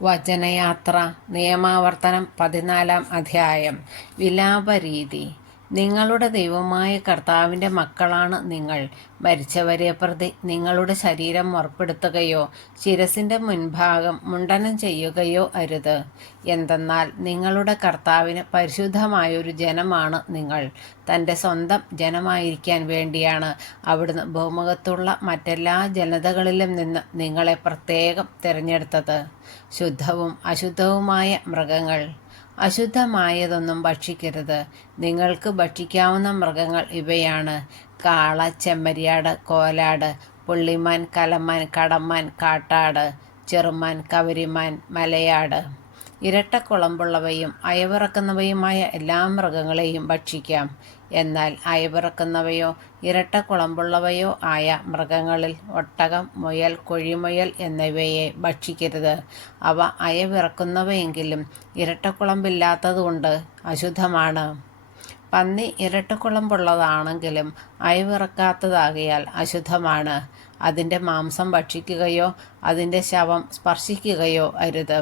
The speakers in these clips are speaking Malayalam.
വചനയാത്ര നിയമാവർത്തനം 14 അധ്യായം. വിലാപരീതി. നിങ്ങളുടെ ദൈവമായ കർത്താവിൻ്റെ മക്കളാണ് നിങ്ങൾ. മരിച്ചവരെ പ്രതി നിങ്ങളുടെ ശരീരം മുറപ്പെടുത്തുകയോ ശിരസിൻ്റെ മുൻഭാഗം മുണ്ഡനം ചെയ്യുകയോ അരുത്. എന്തെന്നാൽ നിങ്ങളുടെ കർത്താവിന് പരിശുദ്ധമായൊരു ജനമാണ് നിങ്ങൾ. തൻ്റെ സ്വന്തം ജനമായിരിക്കാൻ വേണ്ടിയാണ് അവിടുന്ന് ഭൂമുഖത്തുള്ള മറ്റെല്ലാ ജനതകളിലും നിന്ന് നിങ്ങളെ പ്രത്യേകം തിരഞ്ഞെടുത്തത്. ശുദ്ധവും അശുദ്ധവുമായ മൃഗങ്ങൾ. അശുദ്ധമായതൊന്നും ഭക്ഷിക്കരുത്. നിങ്ങൾക്ക് ഭക്ഷിക്കാവുന്ന മൃഗങ്ങൾ ഇവയാണ്: കാള, ചെമ്മരിയാട്, കോലാട്, പുള്ളിമാൻ, കലമാൻ, കടമാൻ, കാട്ടാട്, ചെറുമാൻ, കവരിമാൻ, മലയാട്. ഇരട്ടക്കുളമ്പുള്ളവയും അയവിറക്കുന്നവയുമായ എല്ലാ മൃഗങ്ങളെയും ഭക്ഷിക്കാം. എന്നാൽ അയവിറക്കുന്നവയോ ഇരട്ടക്കുളമ്പുള്ളവയോ ആയ മൃഗങ്ങളിൽ ഒട്ടകം, മുയൽ, കൊഴിമുയൽ എന്നിവയെ ഭക്ഷിക്കരുത്. അവ അയവിറക്കുന്നവയെങ്കിലും ഇരട്ടക്കുളമ്പില്ലാത്തതുകൊണ്ട് അശുദ്ധമാണ്. പന്നി ഇരട്ടക്കുളമ്പുള്ളതാണെങ്കിലും അയവിറക്കാത്തതാകയാൽ അശുദ്ധമാണ്. അതിൻ്റെ മാംസം ഭക്ഷിക്കുകയോ അതിൻ്റെ ശവം സ്പർശിക്കുകയോ അരുത്.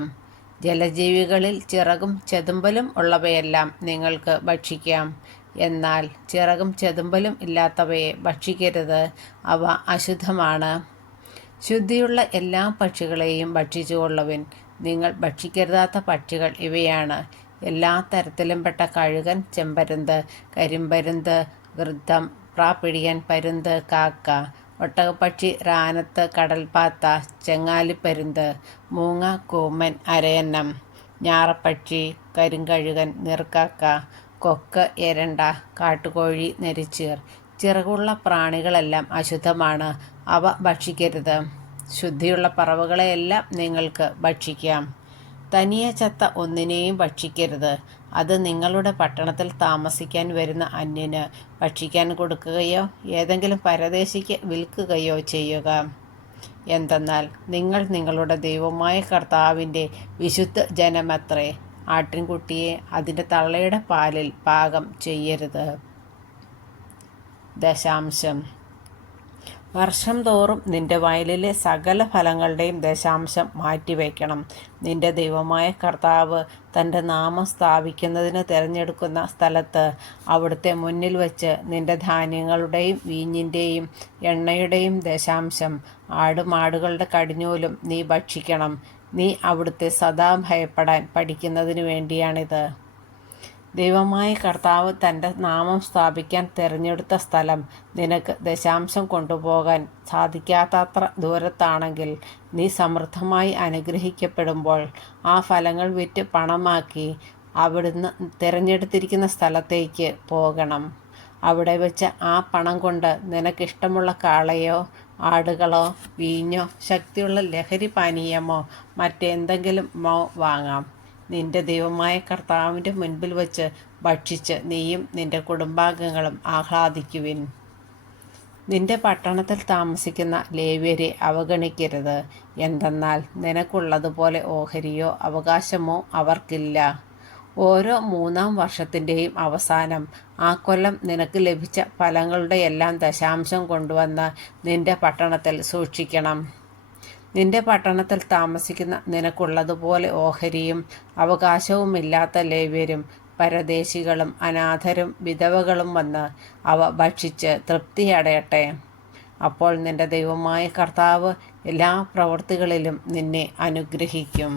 ജലജീവികളിൽ ചിറകും ചെതുമ്പലും ഉള്ളവയെല്ലാം നിങ്ങൾക്ക് ഭക്ഷിക്കാം. എന്നാൽ ചിറകും ചെതുമ്പലും ഇല്ലാത്തവയെ ഭക്ഷിക്കരുത്, അവ അശുദ്ധമാണ്. ശുദ്ധിയുള്ള എല്ലാ പക്ഷികളെയും ഭക്ഷിച്ചുകൊള്ളുവിൻ. നിങ്ങൾ ഭക്ഷിക്കരുതാത്ത പക്ഷികൾ ഇവയാണ്: എല്ലാ തരത്തിലും പെട്ട കഴുകൻ, ചെമ്പരുന്ത്, കരിമ്പരുന്ത്, ഗൃദ്ധം, പ്രാപ്പിടിയൻ, പരുന്ത്, കാക്ക, ഒട്ടകപ്പക്ഷി, റാനത്ത്, കടൽപ്പാത്ത, ചെങ്ങാലിപ്പരുന്ത്, മൂങ്ങ, കൂമൻ, അരയന്നം, ഞാറപ്പക്ഷി, കരിങ്കഴുകൻ, നീർക്കാക്ക, കൊക്ക്, എരണ്ട, കാട്ടുകോഴി, നെരിച്ചീർ. ചിറകുള്ള പ്രാണികളെല്ലാം അശുദ്ധമാണ്, അവ ഭക്ഷിക്കരുത്. ശുദ്ധിയുള്ള പറവകളെയെല്ലാം നിങ്ങൾക്ക് ഭക്ഷിക്കാം. തനിയെ ചത്ത ഒന്നിനെയും ഭക്ഷിക്കരുത്. അത് നിങ്ങളുടെ പട്ടണത്തിൽ താമസിക്കാൻ വരുന്ന അന്യന് ഭക്ഷിക്കാൻ കൊടുക്കുകയോ ഏതെങ്കിലും പരദേശിക്ക് വിൽക്കുകയോ ചെയ്യുക. എന്തെന്നാൽ നിങ്ങൾ നിങ്ങളുടെ ദൈവമായ കർത്താവിൻ്റെ വിശുദ്ധ ജനമത്രേ. ആട്ടിൻകുട്ടിയെ അതിൻ്റെ തള്ളയുടെ പാലിൽ പാകം ചെയ്യരുത്. ദശാംശം. വർഷം തോറും നിന്റെ വയലിലെ സകല ഫലങ്ങളുടെയും ദശാംശം മാറ്റിവെക്കണം. നിന്റെ ദൈവമായ കർത്താവ് തൻ്റെ നാമം സ്ഥാപിക്കുന്നതിന് തിരഞ്ഞെടുക്കുന്ന സ്ഥലത്ത് അവിടുത്തെ മുന്നിൽ വച്ച് നിന്റെ ധാന്യങ്ങളുടെയും വീഞ്ഞിൻ്റെയും എണ്ണയുടെയും ദശാംശം, ആടുമാടുകളുടെ കടിഞ്ഞൂലും നീ ഭക്ഷിക്കണം. നീ അവിടുത്തെ സദാ ഭയപ്പെടാൻ പഠിക്കുന്നതിന് വേണ്ടിയാണിത്. ദൈവമായ കർത്താവ് തൻ്റെ നാമം സ്ഥാപിക്കാൻ തിരഞ്ഞെടുത്ത സ്ഥലം നിനക്ക് ദശാംശം കൊണ്ടുപോകാൻ സാധിക്കാത്തത്ര ദൂരത്താണെങ്കിൽ നീ സമൃദ്ധമായി അനുഗ്രഹിക്കപ്പെടുമ്പോൾ ആ ഫലങ്ങൾ വിറ്റ് പണമാക്കി അവിടുന്ന് തിരഞ്ഞെടുത്തിരിക്കുന്ന സ്ഥലത്തേക്ക് പോകണം. അവിടെ വെച്ച് ആ പണം കൊണ്ട് നിനക്കിഷ്ടമുള്ള കാളയോ ആടുകളോ വീഞ്ഞോ ശക്തിയുള്ള ലഹരി പാനീയമോ മറ്റെന്തെങ്കിലും വാങ്ങാം. നിന്റെ ദൈവമായ കർത്താവിൻ്റെ മുൻപിൽ വച്ച് ഭക്ഷിച്ച് നീയും നിന്റെ കുടുംബാംഗങ്ങളും ആഹ്ലാദിക്കുവിൻ. നിന്റെ പട്ടണത്തിൽ താമസിക്കുന്ന ലേവ്യരെ അവഗണിക്കരുത്. എന്തെന്നാൽ നിനക്കുള്ളതുപോലെ ഓഹരിയോ അവകാശമോ അവർക്കില്ല. ഓരോ 3-ാം വർഷത്തിൻ്റെയും അവസാനം ആ കൊല്ലം നിനക്ക് ലഭിച്ച ഫലങ്ങളുടെയെല്ലാം ദശാംശം കൊണ്ടുവന്ന് നിന്റെ പട്ടണത്തിൽ സൂക്ഷിക്കണം. നിന്റെ പട്ടണത്തിൽ താമസിക്കുന്ന നിനക്കുള്ളതുപോലെ ഓഹരിയും അവകാശവുമില്ലാത്ത ലേവ്യരും പരദേശികളും അനാഥരും വിധവകളും വന്ന് അവ ഭക്ഷിച്ച് തൃപ്തിയടയട്ടെ. അപ്പോൾ നിന്റെ ദൈവമായ കർത്താവ് എല്ലാ പ്രവൃത്തികളിലും നിന്നെ അനുഗ്രഹിക്കും.